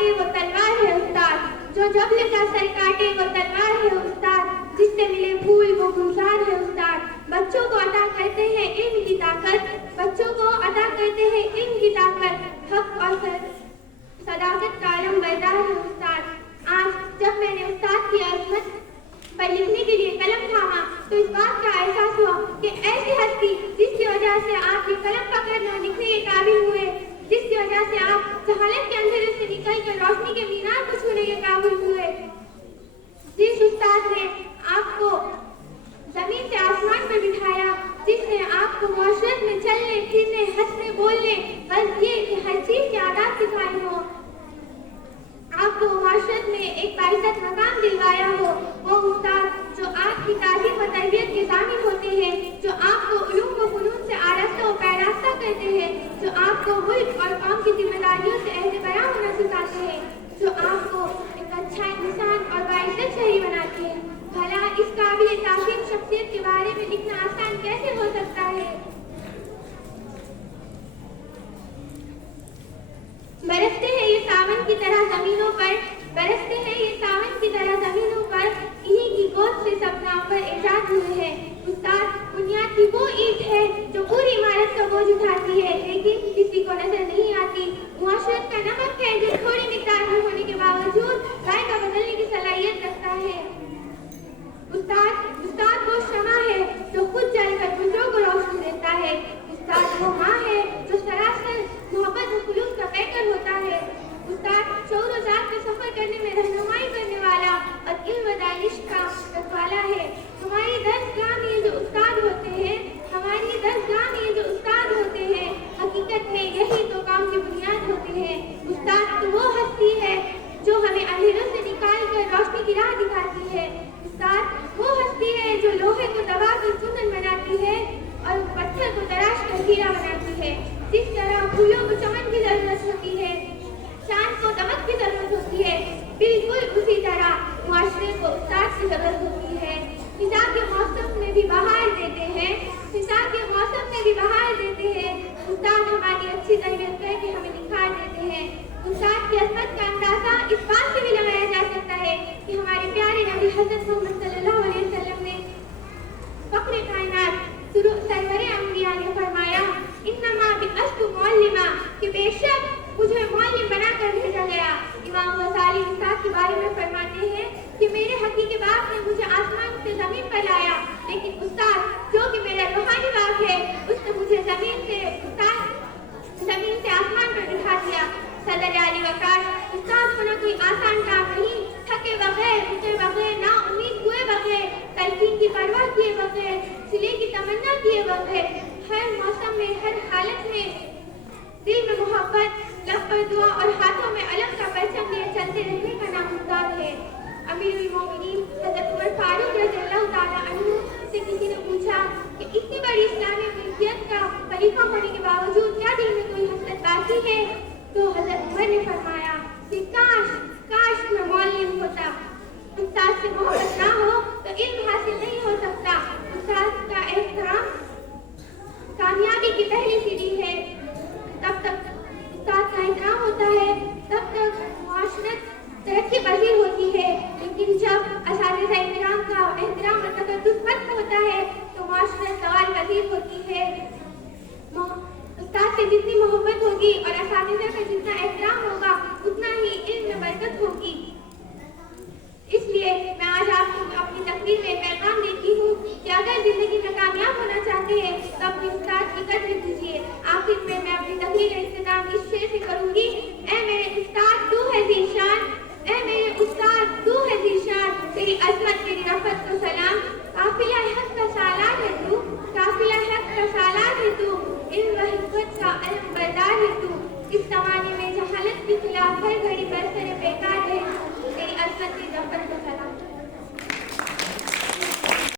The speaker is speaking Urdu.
کاٹے وہ تلوار ہے استاد، جو جبل کا سر کاٹے وہ تلوار ہے استاد، جس سے ملے پھول وہ گلزار ہے استاد۔ بچوں کو عطا کرتے ہیں علم کی طاقت، بچوں کو عطا کرتے ہیں علم کی طاقت، حق اور صداقت کا علم بردار ہے استاد۔ آج جب میں نے استاد کی عظمت پر لکھنے کے لیے قلم تھاما تو اس بات کا احساس ہوا کہ ایسی ہستی جس کی وجہ سے آپ یہ قلم پکڑنے اور لکھنے کے قابل ہوئے، جس کی وجہ سے آپ جہالت کے اندھیرے سے نکل کر روشنی کے مینار کو چھونے کے قابل ہوئے، جس استاد نے آپ کو زمین سے آسمان پر بٹھایا، جس نے آپ کو معاشرت میں چلنے پھرنے ہنسنے بولنے بس یہ کہ ہر چیز کی عادات سکھائی ہو، آپ کو معاشرت میں ایک باعزت مقام دلوایا ہو، وہ استاد جو آپ کی تعلیم و تربیت کے ضامن ہوتے ہیں، جو آپ کو علوم و فنون سے آراستہ و پیراستہ کرتے ہیں، جو آپ کو ملک اور قوم کی ذمہ داریوں سے عہد بیاں ہونا سکھاتے ہیں، جو آپ کو ایک اچھا انسان اور باعزت شہری بناتے ہیں۔ بھلا اس قابل تعظیم شخصیت کے بارے میں لکھنا آسان کیسے ہو سکتا ہے؟ برستے ہیں یہ ساون کی طرح زمینوں پر، برستے ہیں یہ ساون کی طرح زمینوں پر، انہی کی گود سے سپنا پر ایجاد ہوئے ہیں۔ استاد بنیاد کی وہ اینٹ ہے جو پوری عمارت کا بوجھ اٹھاتی ہے لیکن کسی کو نظر نہیں آتی، معاشرت کا نمک ہے جو تھوڑی مقدار میں ہونے کے باوجود ذائقہ بدلنے کی صلاحیت رکھتا ہے۔ استاد وہ شمع ہے جو خود جل کر دوسروں کو روشنی دیتا ہے، استاد وہ ماں ہے جو سراسر محبت و خلوص کا پیکر ہوتا ہے، استاد شعور و ذات کا سفر کرنے میں رہنمائی کرنے والا اور علم و دانش کا رکھوالا ہے۔ ہماری درسگاہ میں جو استاد ہوتے ہیں، ہماری درسگاہ میں جو استاد ہوتے ہیں، حقیقت میں یہی تو قوم کی بنیاد ہوتے ہیں۔ استاد تو وہ ہستی ہے جو ہمیں اندھیروں سے نکال کر روشنی کی راہ دکھاتی ہے، استاد وہ ہستی ہے جو لوہے کو دبا کر چندن بناتی ہے اور پتھر کو تراش کر ہیرا بناتی ہے۔ جس طرح پھولوں کو چمن کی ضرورت ہوتی ہے، چاند کو دمک کی ضرورت ہوتی ہے، بالکل اسی طرح معاشرے کو استاد کی ضرورت ہوتی ہے۔ خزاں کے موسم میں بھی بہار دیتے ہیں، خزاں کے موسم میں بھی بہار دیتے ہیں، استاد ہماری اچھی تربیت کر کے ہمیں نکھار دیتے ہیں۔ استاد کی عظمت کا اندازہ اس بات سے بھی لگایا جا سکتا ہے کہ ہمارے پیارے نبی حضرت محمد صلی اللہ علیہ وسلم نے فخر کائنات سرور انبیاء نے فرمایا انما بعثت معلما، کہ بے شک مجھے معلم بنا کر بھیجا گیا۔ امام غزالی استاد کے بارے میں فرماتے ہیں کہ میرے حقیقی باپ نے مجھے آسمان سے زمین پر لایا، لیکن استاد جو کہ میرا روحانی باپ ہے اس نے مجھے زمین سے آسمان پر بٹھا دیا۔ صدر علی وقار استاد ہونا کوئی آسان کام نہیں، تھکے بغیر، رکے بغیر، نا امید ہوئے بغیر، تلقین کی پرواہ کیے بغیر، صلے کی تمنا کیے بغیر، ہر موسم میں ہر حالت میں دل میں محبت، لب پر دعا اور ہاتھوں میں علم کا پرچم لیے چلتے رہنے کا نام استاد ہے۔ امیر المومنین حضرت عمر فاروق رضی اللہ تعالیٰ عنہ سے کسی نے پوچھا کہ اتنی بڑی اسلامی ملکیت کا خلیفہ ہونے کے باوجود کیا دل میں کوئی حسرت باقی ہے؟ تو حضرت عمر نے فرمایا کہ کاش میں معلم ہوتا۔ استاد سے محبت نہ ہو تو علم حاصل نہیں ہو سکتا۔ استاد کا احترام کامیابی کی پہلی سیڑھی ہے۔ تب تک استاد کا احترام ہوتا ہے تب تک معاشرت ترقی پذیر ہوتی ہے، لیکن جب اساتذہ احترام اور تقدس ختم ہوتا ہے تو معاشرت زوال پذیر ہوتی ہے۔ استاد سے جتنی محبت ہوگی اور اساتذہ کا جتنا احترام ہوگا اتنا ہی علم میں برکت ہوگی۔ اس لیے میں آج آپ کو اپنی تقریر میں پیغام دیتی ہوں کہ اگر زندگی میں کامیاب ہونا چاہتے ہیں تو اپنے استاد کی قدر کیجیے۔ آخر میں اپنی تقریر کا اختتام اس شعر سے کروں گی۔ اے میرے استاد تو ہے ذیشان، اے میرے استاد تو ہے ذیشان، تیری عظمت تیری رفعت کو سلام، قافلہ حق کا سالار ہے تو، قافلہ حق کا سالار ہے تو، علم و حکمت کا علم بردار ہے تو، اس زمانے میں جہالت کے خلاف ہر گھڑی برسر بیکار ہے، تیری عظمت تیری رفعت کو سلام۔